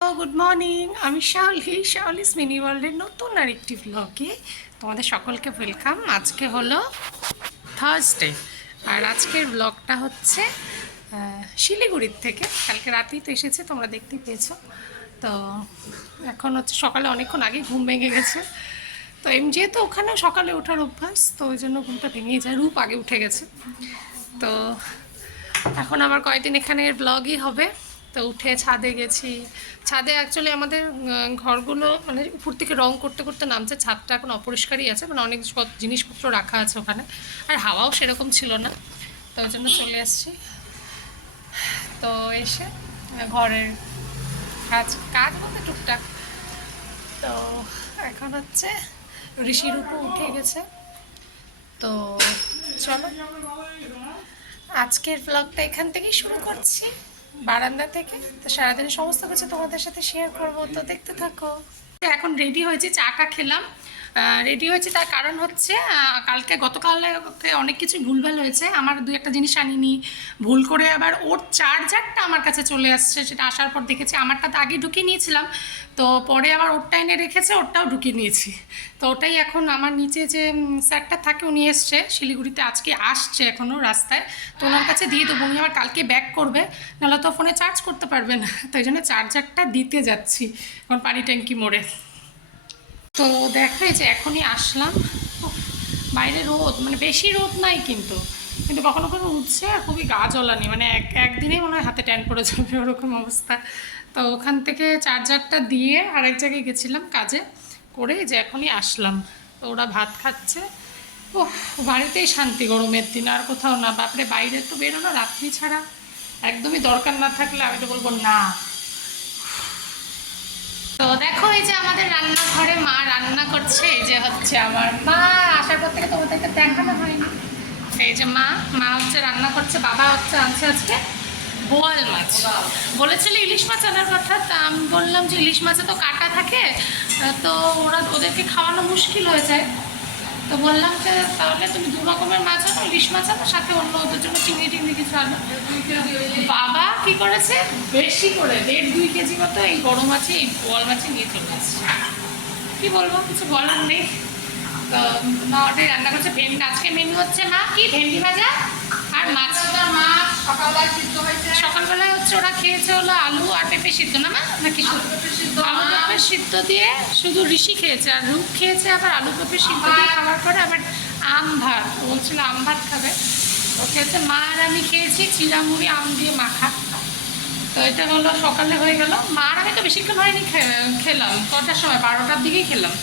Good morning. আমি শাওলিস mini ওয়ার্ল্ডের নতুন আরেকটি ব্লগে তোমাদের সকলকে ওয়েলকাম। আজকে হলো থার্সডে, আর আজকের ব্লগটা হচ্ছে শিলিগুড়ির থেকে। কালকে রাতেই তো এসেছে, তোমরা দেখতেই পেয়েছো। তো এখন হচ্ছে সকালে অনেকক্ষণ আগে ঘুম ভেঙে গেছে। তো যেহেতু ওখানেও সকালে ওঠার অভ্যাস, তো ওই জন্য ঘুমটা ভেঙেই যায়। রূপ আগে উঠে গেছে, তো এখন আমার কয়েকদিন এখানে ব্লগই হবে। তো উঠে ছাদে গেছি। ছাদে অ্যাকচুয়ালি আমাদের ঘরগুলো মানে উপর থেকে রং করতে করতে নামছে। ছাদটা এখন অপরিষ্কারই আছে, মানে অনেক জিনিসপত্র রাখা আছে ওখানে, আর হাওয়াও সেরকম ছিল না, তো ওই জন্য চলে আসছি। তো এসে ঘরের কাজ কাজ বলতে টুকটাক। তো এখন হচ্ছে ঋষির উপর উঠে গেছে। তো চলো আজকের ব্লগটা এখান থেকেই শুরু করছি, বারান্দা থেকে। তো সারাদিনের সমস্ত কিছু তোমাদের সাথে শেয়ার করবো, তো দেখতে থাকো। এখন রেডি হয়েছি, চাটা খেলাম। রেডি হয়েছে তার কারণ হচ্ছে গতকালে অনেক কিছু ভুলভাল হয়েছে। আমার দু একটা জিনিস আনিনি, ভুল করে আবার ওর চার্জারটা আমার কাছে চলে আসছে। সেটা আসার পর দেখেছি আমারটা তো আগে ঢুকিয়ে নিয়েছিলাম, তো পরে আবার ওরটা এনে রেখেছে, ওরটাও ঢুকিয়ে নিয়েছি। তো ওটাই এখন আমার নিচে যে স্যারটা থাকে উনি এসছে শিলিগুড়িতে, আজকে আসছে এখনও রাস্তায়। তো ওনার কাছে দিয়ে দেবো, উনি আবার কালকে ব্যাক করবে, নাহলে তো ফোনে চার্জ করতে পারবে না। তো এই জন্য চার্জারটা দিতে যাচ্ছি এখন পানি ট্যাঙ্কি মোড়ে। তো দেখা যে এখনই আসলাম। বাইরে রোদ, মানে বেশি রোদ নাই, কিন্তু কিন্তু কখনো কখনো উঠছে, আর খুবই গা জ্বলানি, মানে একদিনেই মনে হয় হাতে ট্যান পড়ে যাবে ওরকম অবস্থা। তো ওখান থেকে চার্জারটা দিয়ে আরেক জায়গায় গেছিলাম কাজে করে, যে এখনই আসলাম। তো ওরা ভাত খাচ্ছে। ও, বাড়িতেই শান্তি গরমের দিন, আর কোথাও না। বাপরে, বাইরে তো বেরোনো রাত্রি ছাড়া একদমই দরকার না থাকলে আমি তো বলবো না। তো দেখো, এই যে আমাদের রান্নাঘরে মা রান্না করছে। এই যে হচ্ছে আমার মা, আসার পর থেকে তোমাদেরকে দেখানো হয়নি। এই যে মা মা হচ্ছে রান্না করছে। বাবা হচ্ছে আনছে আজকে বোয়াল মাছ। বলেছিল ইলিশ মাছ আনার কথা, তা আমি বললাম যে ইলিশ মাছে তো কাঁটা থাকে, তো ওদেরকে খাওয়ানো মুশকিল হয়ে যায়। তো বললাম যে তাহলে তুমি দু রকমের মাছ আনো, ইলিশ মাছ আনো, সাথে অন্য ওদের জন্য চিংড়ি টিংড়ি কিছু আনো। বাবা কি করেছে, বেশি করে 1.5-2 কেজি মতো এই বড় মাছে, এই বোয়াল মাছে নিয়ে চলে আসছে। কি বলবো, কিছু বলার নেই। তো মা ওটাই রান্না করছে। আজকে মেনু হচ্ছে মা কি, ভেন্ডি ভাজা আর মাছ। সকালবেলায় হচ্ছে ওরা খেয়েছে হলো আলু আর পেঁপে সিদ্ধ, না মা নাকি আলু পেঁপে সিদ্ধ দিয়ে শুধু ঋষি খেয়েছে, আর রূপ খেয়েছে আবার আলু পেঁপে সিদ্ধ দিয়ে খাওয়ার পরে আবার আম ভাত। বলছিল আম ভাত খাবে, ও খেয়েছে। মা আর আমি খেয়েছি চিড়ামুড়ি আম দিয়ে মাখা। তো এটা হলো সকালে হয়ে গেল। মা আর আমি তো বেশিক্ষণ হয়নি, খেলাম কটার সময়, 12টার দিকেই খেলাম।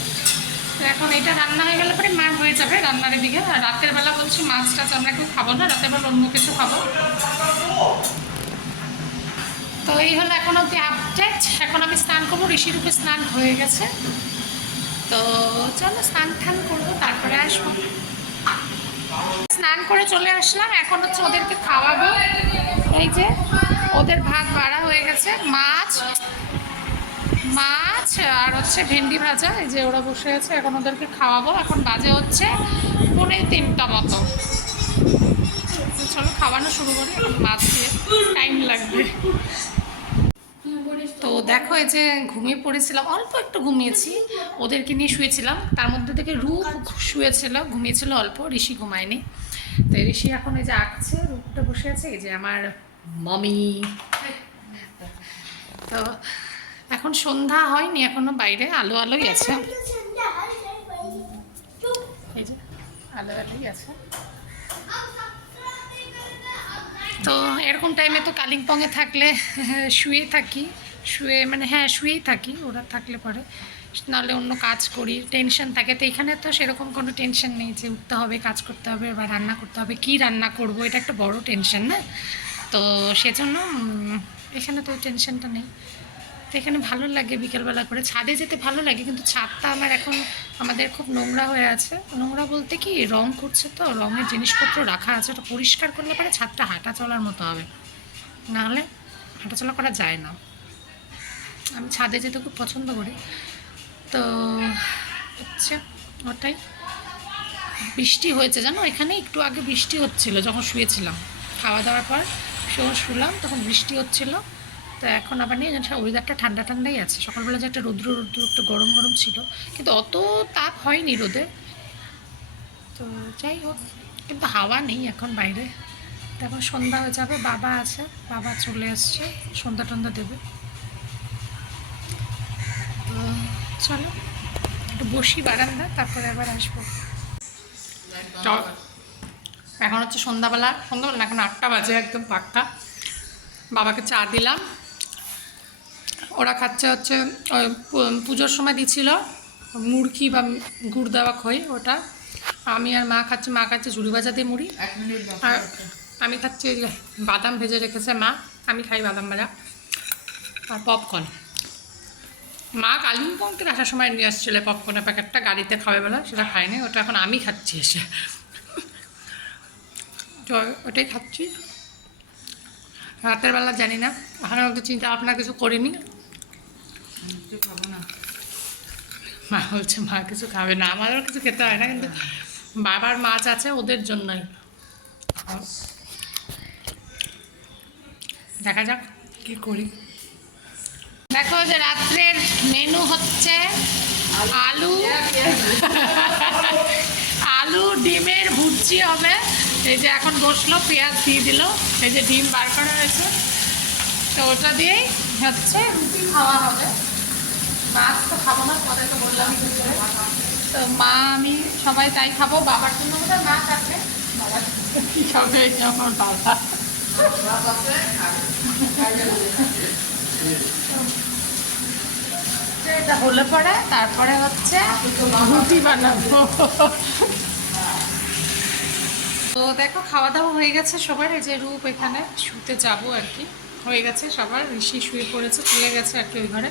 তো এখন এটা রান্না হয়ে গেলে পরে মা হয়ে যাবে রান্নার দিকে। আর রাতের বেলা বলছি মাছ টাছ আমরা কেউ খাবো না, রাতের বেলা অন্য কিছু খাবো। তো এই হলো এখন অব্দি আপডেট। এখন আমি স্নান করবো, ঋষির উপরে স্নান হয়ে গেছে। তো চলো স্নান টান করবো, তারপরে আসবো। স্নান করে চলে আসলাম, এখন হচ্ছে ওদেরকে খাওয়াবো। এই যে ওদের ভাত বাড়া হয়ে গেছে, মাছ মাছ আর হচ্ছে ভেন্ডি ভাজা। এই যে ওরা বসে আছে, এখন ওদেরকে খাওয়াবো। এখন বাজে হচ্ছে 2:45 মতো। চলো খাওয়ানো শুরু করি, এখন মাছ দিয়ে টাইম লাগবে। তো দেখো, এই যে ঘুমিয়ে পড়েছিলাম, অল্প একটু ঘুমিয়েছি, ওদেরকে নিয়ে শুয়েছিলাম। তার মধ্যে থেকে রূপ শুয়েছিল, ঘুমিয়েছিল অল্প, ঋষি ঘুমায়নি। তো ঋষি এখন এই যে আঁকছে, রূপটা বসে আছে। এই যে আমার মমি। তো এখন সন্ধ্যা হয়নি এখনো, বাইরে আলো আলোই আছে। এই যে আলো আলোই আছে। তো এরকম টাইমে তো কালিম্পংয়ে থাকলে শুয়ে থাকি, শুয়েই থাকি ওরা থাকলে পরে, নাহলে অন্য কাজ করি, টেনশন থাকে। তো এখানে তো সেরকম কোনো টেনশন নেই যে উঠতে হবে, কাজ করতে হবে বা রান্না করতে হবে। কী রান্না করব, এটা একটা বড় টেনশন না। তো সেজন্য এখানে তো ওই টেনশনটা নেই। তো এখানে ভালো লাগে, বিকেলবেলা করে ছাদে যেতে ভালো লাগে, কিন্তু ছাদটা আমার এখন আমাদের খুব নোংরা হয়ে আছে। নোংরা বলতে কি, রং করছে, তো রঙের জিনিসপত্র রাখা আছে, ওটা পরিষ্কার করলে পরে ছাদটা হাঁটা চলার মতো হবে, নাহলে হাঁটাচলা করা যায় না। আমি ছাদে যেতে খুব পছন্দ করি। তো হচ্ছে ওটাই। বৃষ্টি হয়েছে জানো, এখানে একটু আগে বৃষ্টি হচ্ছিল যখন শুয়েছিলাম, খাওয়া দাওয়ার পর শুলাম তখন বৃষ্টি হচ্ছিল। তো এখন আবার নেই, ওয়েদারটা ঠান্ডা ঠান্ডাই আছে। সকালবেলা যে একটা রৌদ্র রৌদ্র একটু গরম গরম ছিল, কিন্তু অত তাপ হয়নি রোদে। তো যাই হোক, কিন্তু হাওয়া নেই এখন বাইরে। তারপর সন্ধ্যা হয়ে যাবে, বাবা আছে, বাবা চলে আসছে, সন্ধ্যা টন্ধ্যা দেবে। তো চলো একটু বসি বারান্দা, তারপরে আবার আসবো। এখন হচ্ছে সন্ধ্যাবেলা না, এখন 8টা বাজে একদম পাক্কা। বাবাকে চা দিলাম, ওরা খাচ্ছে হচ্ছে ওই পুজোর সময় দিছিল মুড়কি বা গুড় দেওয়া খই, ওটা। আমি আর মা খাচ্ছি, মা খাচ্ছে ঝুড়ি ভাজা দিয়ে মুড়ি, আর আমি খাচ্ছি ওই যে বাদাম ভেজে রেখেছে মা, আমি খাই বাদাম ভাজা আর পপকর্ন। মা কালিম্পং থেকে আসার সময় নিয়ে আসছিলে পপকর্নের প্যাকেটটা, গাড়িতে খাওয়ার বেলা, সেটা খাইনি, ওটা এখন আমি খাচ্ছি এসে। তো ওটাই খাচ্ছি। রাতের বেলা জানি না, এখন তো চিন্তা ভাবনা কিছু করিনি। মা বলছে মা কিছু খাবে না, আমারও কিছু খেতে হয় না, কিন্তু বাবার মাছ আছে ওদের জন্যই। দেখা যাক কি করি। দেখো যে রাত্রের মেনু হচ্ছে আলু আলু ডিমের ভুজি হবে। এই যে এখন বসলো, পেঁয়াজ দিয়ে দিল, এই যে ডিম বার করা হয়েছে, তো ওটা দিয়েই হচ্ছে রুটি খাওয়া হবে। মাছ তো খাবো না, পরে তো বললাম। তো মা আমি সবাই তাই খাবো, বাবার জন্য বোধহয় মাছ আছে, বাবা কি খাবে আমার বাবা। এটা হলে পরে তারপরে হচ্ছে রুটি বানাবো। তো দেখো খাওয়া দাওয়া হয়ে গেছে সবার, এই যে রূপ এখানে শুতে যাব আর কি, হয়ে গেছে সবার, ঋষি শুয়ে পড়েছে, চলে গেছে আর কি ওই ঘরে,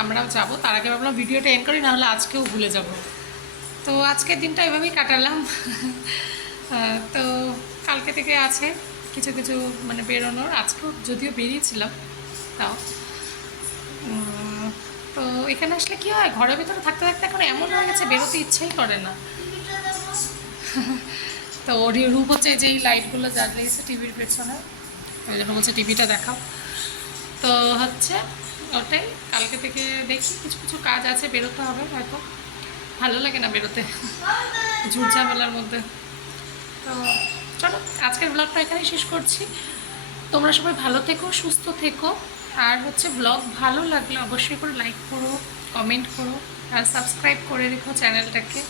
আমরাও যাব। তার আগে ভাবলাম ভিডিওটা এন্ড করি, নাহলে আজকেও ভুলে যাব। তো আজকের দিনটা এভাবেই কাটালাম। তো কালকে থেকে আছে কিছু কিছু মানে বেরোনোর, আজকেও যদিও বেরিয়েছিলাম তাও। তো এখানে আসলে কী হয়, ঘরের ভিতরে থাকতে থাকতে এখন এমন হয়ে গেছে বেরোতে ইচ্ছাই করে না। তো ওর রূপ হচ্ছে যেই লাইটগুলো জ্বালিয়েছে টিভির পেছনে, ওই জন্য বলছে টিভিটা দেখাও। তো হচ্ছে ওটাই, কালকে থেকে দেখি কিছু কিছু কাজ আছে, বেরোতে হবে হয়তো। ভালো লাগে না বেরোতে ঝুটঝামেলার মধ্যে। তো চলো আজকের ব্লগটা এখানেই শেষ করছি। তোমরা সবাই ভালো থেকো, সুস্থ থেকো। আর হচ্ছে ব্লগ ভালো লাগলে অবশ্যই করে লাইক করো, কমেন্ট করো, আর সাবস্ক্রাইব করে রেখো চ্যানেলটাকে।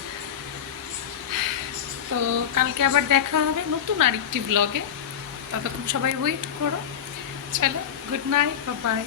তো কালকে আবার দেখা হবে নতুন আরেকটি ব্লগে, ততক্ষণ সবাই ওয়েট করো। চলো, গুড নাইট, বাই বাই।